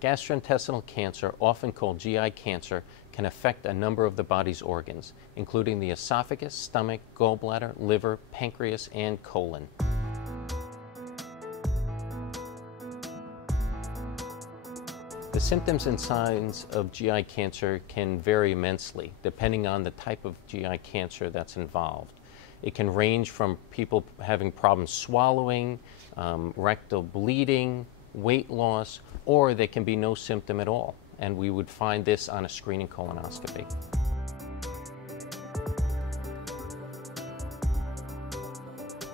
Gastrointestinal cancer, often called GI cancer, can affect a number of the body's organs, including the esophagus, stomach, gallbladder, liver, pancreas, and colon. The symptoms and signs of GI cancer can vary immensely depending on the type of GI cancer that's involved. It can range from people having problems swallowing, rectal bleeding, weight loss, or there can be no symptom at all, and we would find this on a screening colonoscopy.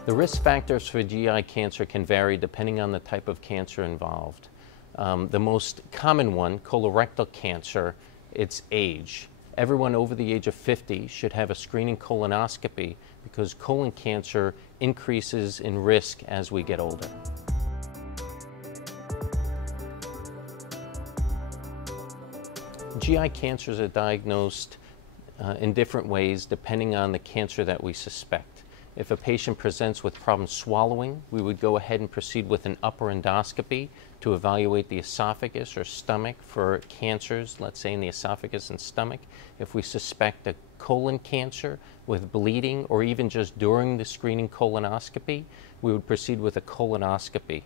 The risk factors for GI cancer can vary depending on the type of cancer involved. The most common one, colorectal cancer, it's age. Everyone over the age of 50 should have a screening colonoscopy because colon cancer increases in risk as we get older. GI cancers are diagnosed in different ways depending on the cancer that we suspect. If a patient presents with problems swallowing, we would go ahead and proceed with an upper endoscopy to evaluate the esophagus or stomach for cancers, let's say in the esophagus and stomach. If we suspect a colon cancer with bleeding or even just during the screening colonoscopy, we would proceed with a colonoscopy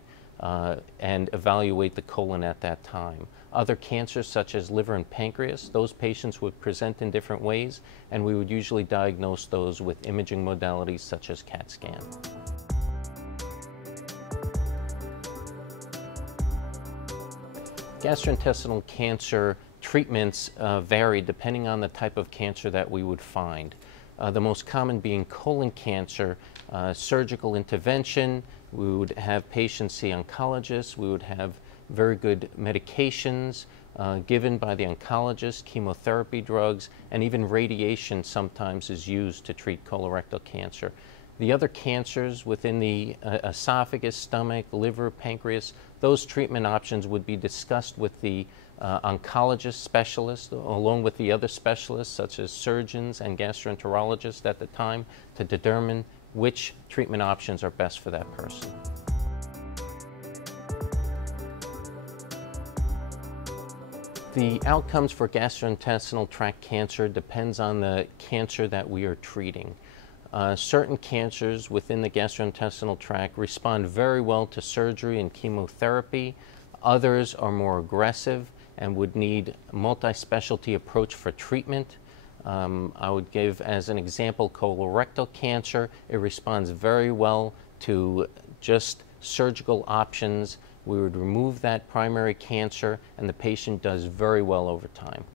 and evaluate the colon at that time. Other cancers such as liver and pancreas, those patients would present in different ways, and we would usually diagnose those with imaging modalities such as CAT scan. Gastrointestinal cancer treatments vary depending on the type of cancer that we would find. The most common being colon cancer, surgical intervention. We would have patients see oncologists. We would have very good medications given by the oncologist, chemotherapy drugs, and even radiation sometimes is used to treat colorectal cancer. The other cancers within the esophagus, stomach, liver, pancreas, those treatment options would be discussed with the oncologist specialist along with the other specialists such as surgeons and gastroenterologists at the time to determine which treatment options are best for that person. The outcomes for gastrointestinal tract cancer depends on the cancer that we are treating. Certain cancers within the gastrointestinal tract respond very well to surgery and chemotherapy. Others are more aggressive and would need a multi-specialty approach for treatment. I would give as an example colorectal cancer. It responds very well to just surgical options. We would remove that primary cancer and the patient does very well over time.